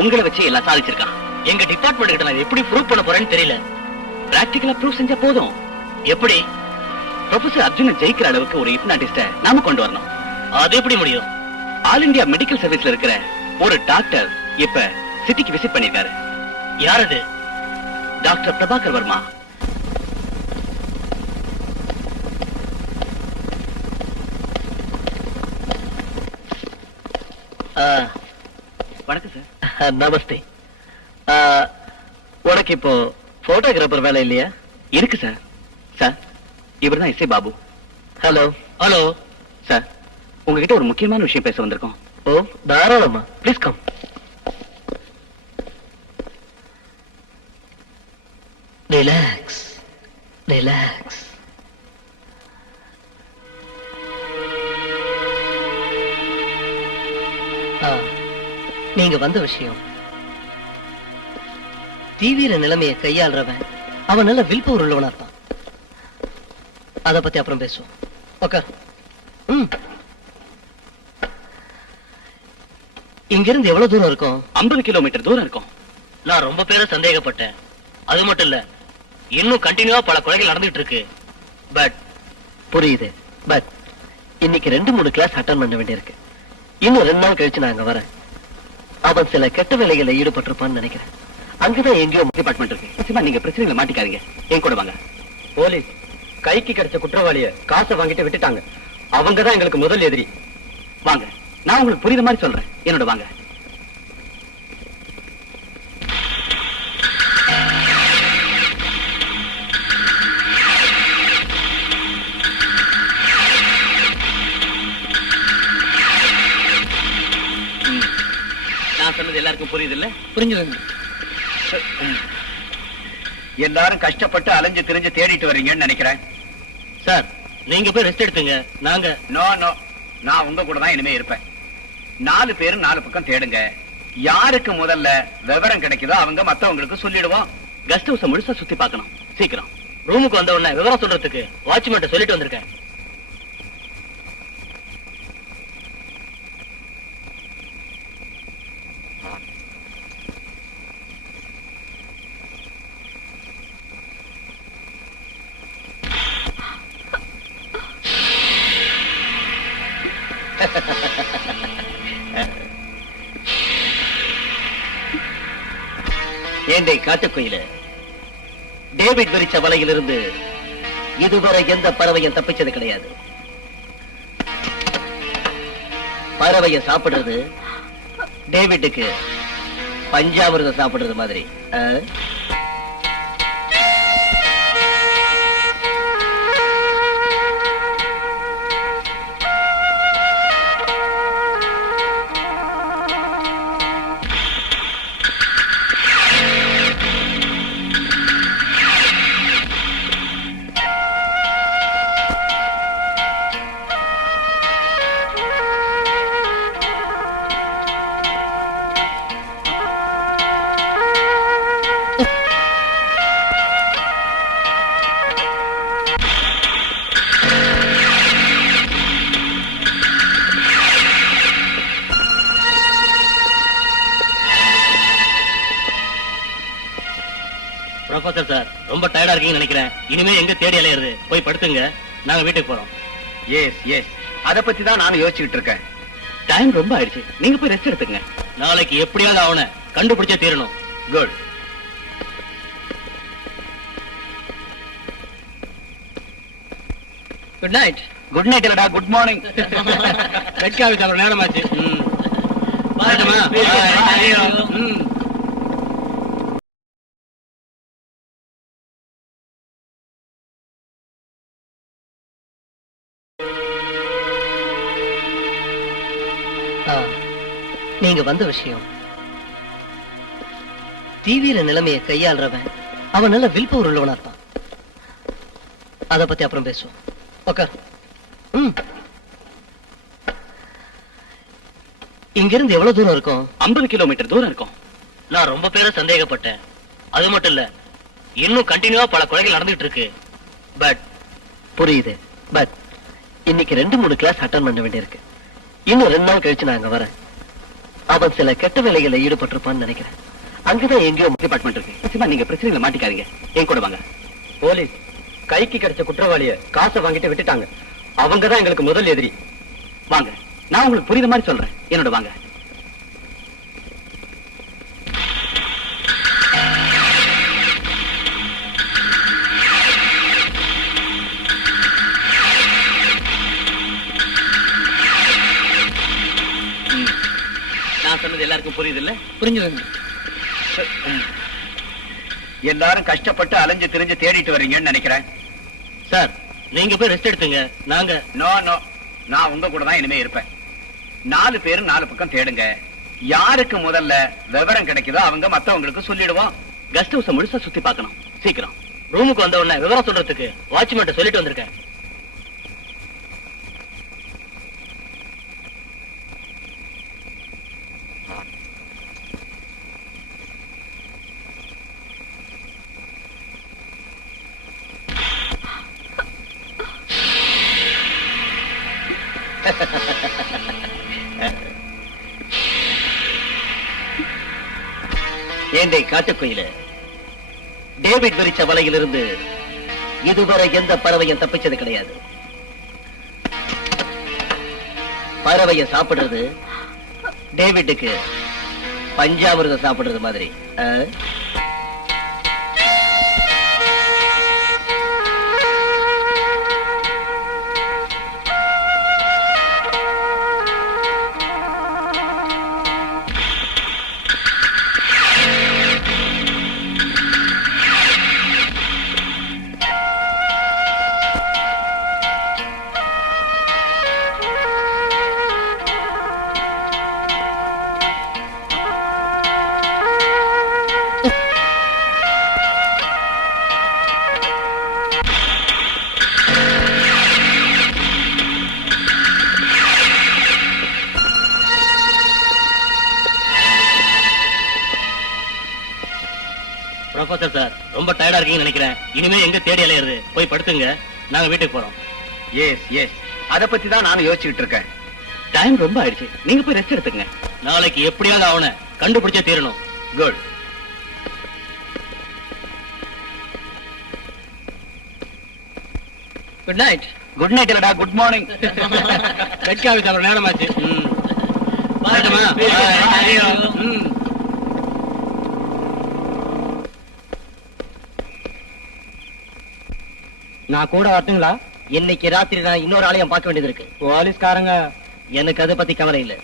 உங்களை வச்சு எல்லாம் சாதிச்சிருக்கான். எங்க டிபார்ட்மெண்ட் கிட்ட நான் எப்படி ப்ரூவ் பண்ண போறேன்னு தெரியல. பிராக்டிகலா ப்ரூவ் செஞ்சா போதும். எப்படி? ப்ரொஃபசர் அர்ஜுன ஜெயிக்கிற அளவுக்கு ஒரு ஹிப்னாட்டிஸ்ட நாம கொண்டு வரணும். அது எப்படி முடியும்? ஆல் இந்தியா மெடிக்கல் சர்வீஸ்ல இருக்கிற ஒரு டாக்டர் இப்ப சிட்டிக்கு விசிட் பண்ணிருக்காரு. யார் அது? டாக்டர் பிரபாகர் வர்மா. வணக்கம் சார். நமஸ்தே. உனக்கு இப்போ போட்டோகிராஃபர் வேலை இல்லையா? இருக்கு சார். சார், இவர்தான் S. Babu. Hello. Hello sir, உங்ககிட்ட ஒரு முக்கியமான விஷயம் பேச வந்திருக்கோம். ஓ, தாராளமா. Please come. Relax, relax. நீங்க வந்த விஷயம், தீவிர நிலைமையை கையாள்றவன் அவன் நல்ல வில் பவர் உள்ளவனா இருப்பான். அத பத்தி அப்புறம் பேசுவோம். ஓகே. இங்க இருந்து எவ்வளவு தூரம் இருக்கும்? 50 கிலோமீட்டர் தூரம் இருக்கும். நான் ரொம்ப பேரை சந்தேகப்பட்டேன். அது மட்டும் இல்ல, இன்னும் கண்டினியூவா பல கொலைகள் நடந்துட்டு இருக்கு. பட் புரியுது. பட் இன்னைக்கு 2-3 கிளாஸ் அட்டன் பண்ண வேண்டியிருக்கு. இன்னும் 2 நாள் கழிச்சு நான் அங்க வரேன். அவன் சில கெட்ட வேலைகளை ஈடுபட்டிருப்பான்னு நினைக்கிறேன். அங்கதான் எங்கேயோ டிபார்ட்மெண்ட் இருக்கு. நீங்க பிரச்சனைகளை மாட்டிக்காதீங்க. என் கூட வாங்க. போலீஸ் கைக்கு கிடைச்ச குற்றவாளிய காசை வாங்கிட்டு விட்டுட்டாங்க. அவங்கதான் எங்களுக்கு முதல் எதிரி. வாங்க, நான் உங்களுக்கு புரியுற மாதிரி சொல்றேன். என்னோட வாங்க. நான் சொன்னது எல்லாருக்கும் புரியுது இல்ல? புரிஞ்சுதுங்க. எல்லாரும் கஷ்டப்பட்டு அலைஞ்சு திரிஞ்சு தேடிட்டு வர்றீங்கன்னு நினைக்கிறேன். சார், நீங்க போய் ரெஸ்ட் எடுத்துங்க. நாங்க நோ நோ, நான் உங்க கூட தான் இனிமே இருப்பேன். 4 பேரும் 4 பக்கம் தேடுங்க. யாருக்கு முதல்ல விவரம் கிடைக்குதோ அவங்க மத்தவங்களுக்கு சொல்லிடுவோம். கெஸ்ட் ஹவுஸ் முழுசா சுத்தி பார்க்கணும். சீக்கிரம். ரூமுக்கு வந்த உடனே விவரம் சொல்றதுக்கு வாட்ச்மேன் சொல்லிட்டு வந்திருக்கேன். ஏண்டே காட்டுக்குயில, டேவிட் விரிச்ச வலையிலிருந்து இதுவரை எந்த பறவையும் தப்பிச்சது கிடையாது. பறவைய சாப்பிடுறது டேவிட்டுக்கு பஞ்சாமிர்தம் சாப்பிடுறது மாதிரி. ப்ரொஃபசர் சார், ரொம்ப டயர்டா இருக்கீங்கன்னு நினைக்கிறேன். இனிமே எங்க தேடி அலையிறது? போய் படுத்துங்க, நாங்க வீட்டுக்கு போறோம். எஸ் எஸ், அத பத்தி தான் நானும் யோசிச்சுக்கிட்டு இருக்கேன். டைம் ரொம்ப ஆயிடுச்சு, நீங்க போய் ரெஸ்ட் எடுத்துங்க. நாளைக்கு எப்படியாவது அவனை கண்டுபிடிச்சே தீரணும். Good. Good night. Good night இல்லடா, குட் மார்னிங். ரெட் காஃபி சாப்பிட நேரமாச்சு. வரட்டுமா? நீங்க வந்த விஷயம், டிவியில நிலைமையை கையாளுறவன் அவன் நல்ல வில்பவர் உள்ளவனா இருப்பான். அத பத்தி அப்புறம் பேசுவோம். ஓகே. இங்க இருந்து எவ்வளவு தூரம் இருக்கும்? 50 கிலோமீட்டர் தூரம் இருக்கும். நான் ரொம்ப பேரை சந்தேகப்பட்டேன். அது மட்டும் இல்ல, இன்னும் கண்டினியூவா பல கொலைகள் நடந்துட்டு இருக்கு. பட் புரியுது. பட் இன்னைக்கு 2-3 கிளாஸ் அட்டன் பண்ண வேண்டியிருக்கு. இன்னும் 2 நாள் கழிச்சு நான் அங்க வரேன். அவன் சில கெட்ட வேலைகளை ஈடுபட்டிருப்பான்னு நினைக்கிறேன். அங்கதான் எங்கேயோ டிபார்ட்மெண்ட் இருக்கு. நிச்சயமா நீங்க பிரச்சனைகளை மாட்டிக்காதீங்க. என் கூட வாங்க. போலீஸ் கைக்கு கிடைச்ச குற்றவாளிய காசை வாங்கிட்டு விட்டுட்டாங்க. அவங்கதான் எங்களுக்கு முதல் எதிரி. வாங்க, நான் உங்களுக்கு புரியுற மாதிரி சொல்றேன். என்னோட வாங்க. நான் சொன்னது எல்லாருக்கும் புரியுது இல்ல? புரிஞ்சுதுங்க. எல்லாரும் கஷ்டப்பட்டு அலைஞ்சு திரிஞ்சு தேடிட்டு வர்றீங்கன்னு நினைக்கிறேன். சார், நீங்க போய் ரெஸ்ட் எடுத்துங்க. நாங்க நோ நோ, நான் உங்க கூட தான் இனிமே இருப்பேன். 4 பேரும் 4 பக்கம் தேடுங்க. யாருக்கு முதல்ல விவரம் கிடைக்குதோ அவங்க மத்தவங்களுக்கு சொல்லிடுவோம். கெஸ்ட் ஹவுஸ் முழுசா சுத்தி பார்க்கணும். சீக்கிரம். ரூமுக்கு வந்த உடனே விவரம் சொல்றதுக்கு வாட்ச்மேன் சொல்லிட்டு வந்திருக்கேன். ஏண்டை காட்டுக்குயில, டேவிட் விரிச்ச வலையிலிருந்து இதுவரை எந்த பறவையும் தப்பிச்சது கிடையாது. பறவைய சாப்பிடுறது டேவிட்டுக்கு பஞ்சாமிர்தம் சாப்பிடுறது மாதிரி. ப்ரொஃபசர் சார், ரொம்ப டயர்டா இருக்கீங்கன்னு நினைக்கிறேன். இனிமே எங்க தேடி அலையிறது? போய் படுத்துங்க, நாங்க வீட்டுக்கு போறோம். எஸ் எஸ், அத பத்தி தான் நானும் யோசிச்சுட்டு இருக்கேன். டைம் ரொம்ப ஆயிடுச்சு, நீங்க போய் ரெஸ்ட் எடுத்துங்க. நாளைக்கு எப்படியாவது அவனை கண்டுபிடிச்சே தீரணும். Good. Good night. Good night இல்லடா, குட் மார்னிங். ரெட் காஃபி சாப்பிட நேரமாச்சு. வரட்டுமா? நான் கூட வரட்டுங்களா? இன்னைக்கு ராத்திரி நான் இன்னொரு ஆலயம் பார்க்க வேண்டியது இருக்கு. போலீஸ்காரங்க எனக்கு அதை பத்தி கவலை இல்லை.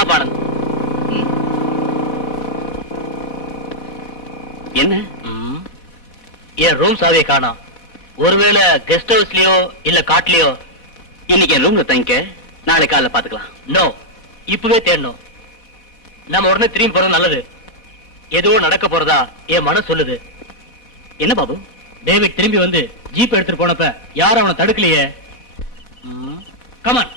ஸ்டாப் ஆனந்த். என்ன? என் ரூம் சாவியை காணோம். ஒருவேளை கெஸ்ட் ஹவுஸ்லயோ இல்ல காட்லயோ. இன்னைக்கு என் ரூம்ல தங்கிக்க, நாளை காலைல பாத்துக்கலாம். நோ, இப்பவே தேடணும். நம்ம உடனே திரும்பி போறது நல்லது. எதுவோ நடக்க போறதா என் மனசு சொல்லுது. என்ன பாபு? டேவிட் திரும்பி வந்து ஜீப் எடுத்துட்டு போனப்ப யாரும் அவனை தடுக்கலையே. கமான்.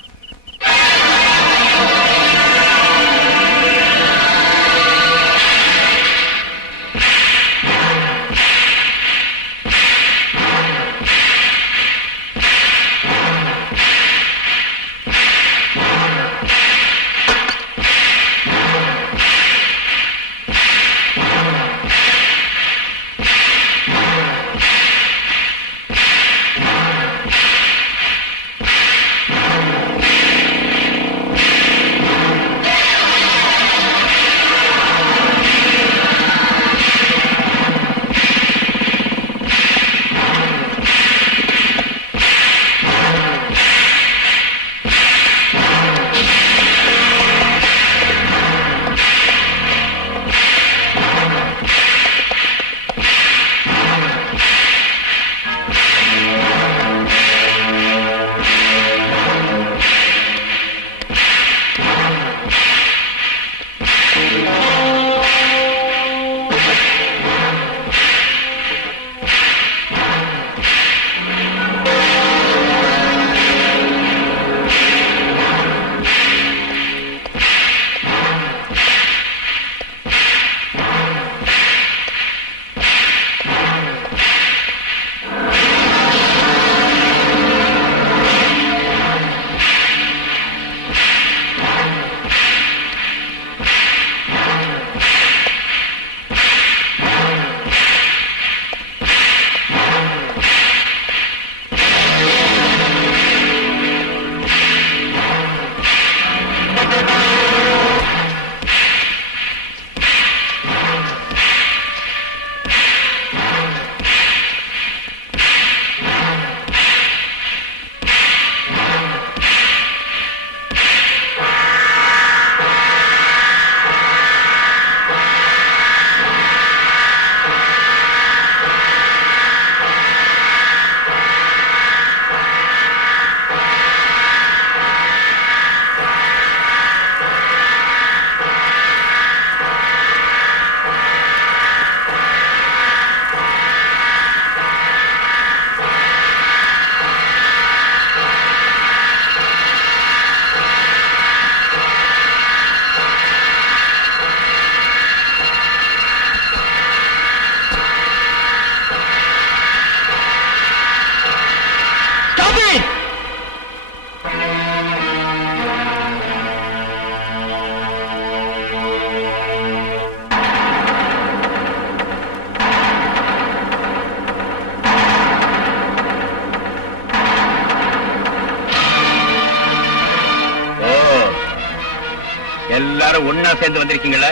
எல்லாரும் ஒன்னா சேர்ந்து வந்திருக்கீங்களா?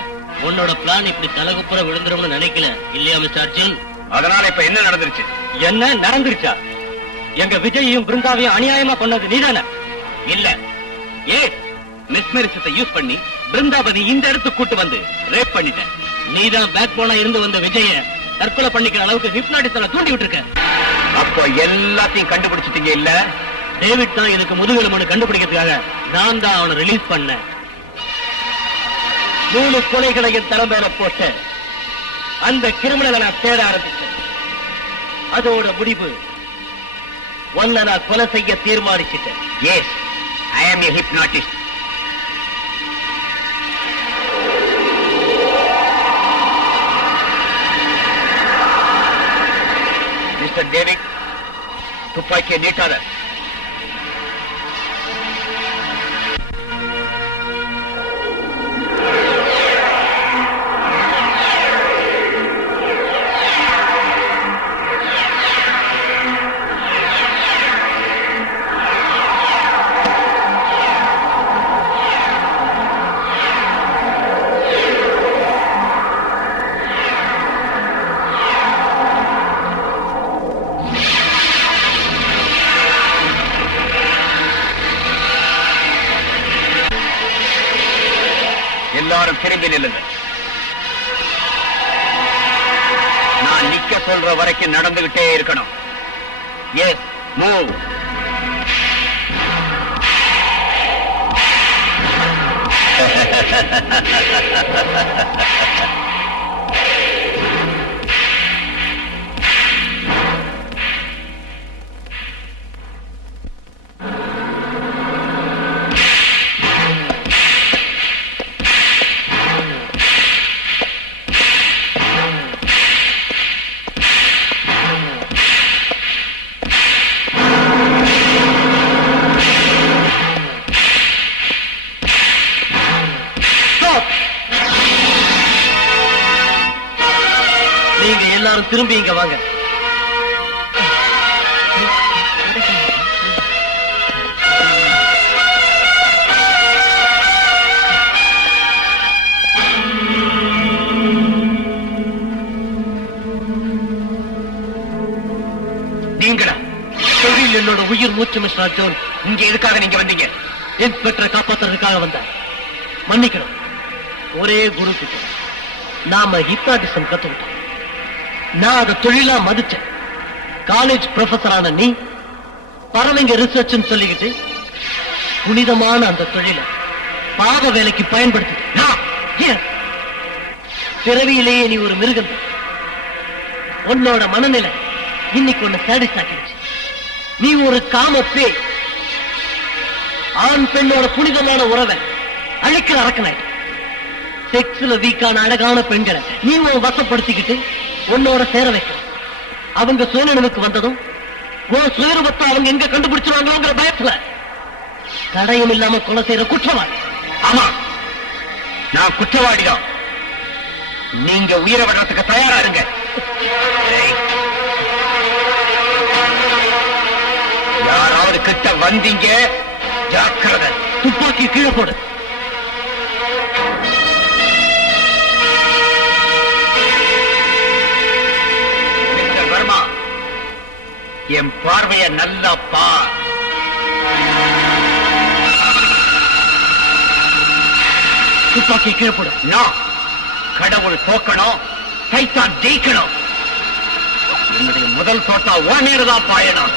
உன்னோட பிளான் இப்படி தலகுப்புற விழுந்துரும்னு நினைக்கல இல்லையா மிஸ்டர் அர்ஜுன்? அதனால இப்ப என்ன நடந்துருச்சு? என்ன நடந்துருச்சா? எங்க விஜயையும் பிருந்தாவையும் அநியாயமா கொண்டது நீதானே? இல்ல, மிஸ்மரிசத்தை யூஸ் பண்ணி பிருந்தாபதி இந்த இடத்துக்கு கூட்டு வந்து ரேப் பண்ணிட்டேன். நீதான் பேக் போனா இருந்து வந்த விஜய தற்கொலை பண்ணிக்கிற அளவுக்கு ஹிப்னாட்டிசல தூண்டி விட்டுருக்க. அப்போ எல்லாத்தையும் கண்டுபிடிச்சிட்டீங்க இல்ல? டேவிட் தான் எனக்கு முதுகெலும்பு கண்டுபிடிக்கிறதுக்காக நான் தான் அவனை ரிலீஸ் பண்ணேன். 3 கொலைகளையும் தலைமையில போட்ட அந்த கிரிமினலை நான் தேட ஆரம்பிச்சேன். அதோட முடிவு ஒன்ன நான் கொலை செய்ய தீர்மானிச்சிட்டேன். எஸ், ஐ ஆம் எ ஹிப்னாட்டிஸ்ட். மிஸ்டர் டேவிட், துப்பாக்கியை நீட்டாத. நில்லுங்க. நான் நிக்க சொல்ற வரைக்கும் நடந்துகிட்டே இருக்கணும். Yes, move. நீங்க எல்லாரும் திரும்பி இங்க வாங்க. நீங்களா? தொழில் என்னோட உயிர் மூச்சு மிஸ்டர் அர்ஜுன். இங்க எதுக்காக நீங்க வந்தீங்க? இன்ஸ்பெக்டரை காப்பாத்துறதுக்காக வந்தேன். மன்னிக்கணும். ஒரே குரு கிட்ட நாம ஹிப்னாட்டிசம் கத்துக்கிட்டோம். நான் அதை தொழிலா மதிச்சேன். காலேஜ் ப்ரொஃபஸரான நீ பறவைங்க ரிசர்ச் சொல்லிக்கிட்டு புனிதமான அந்த தொழிலை பாவ வேலைக்கு பயன்படுத்தி பிறவியிலேயே நீ ஒரு மிருகம். உன்னோட மனநிலை இன்னைக்கு ஒன்னு சாடிஸ்ட் ஆக்கிடுச்சு. நீ ஒரு காம பேய். ஆண் பெண்ணோட புனிதமான உறவை அழிக்கிற அரக்கனாய். செக்ஸ்ல வீக்கான அழகான பெண்களை நீ உன் வசப்படுத்திக்கிட்டு உன்னோட சேர வைக்க. அவங்க சுயநினைவுக்கு வந்ததும் உன் சுயரூபத்தை அவங்க எங்க கண்டுபிடிச்சிருவாங்களோங்கிற பயத்துல தடயம் இல்லாம கொலை செய்யற குற்றவாளி. ஆமா, நான் குற்றவாளிதான். நீங்க உயிரை விடுறதுக்கு தயாரா இருங்க. யாராவது கிட்ட வந்தீங்க, ஜாக்கிரதை. துப்பாக்கி கீழே போடு. மிஸ்டர் வர்மா, என் பார்வைய நல்லா பார். துப்பாக்கி கீழே போடு. நான் கடவுள் தோக்கணும், சைத்தான் ஜெயிக்கணும். என்னுடைய முதல் தோட்டா உடனேதான் பாயணும்.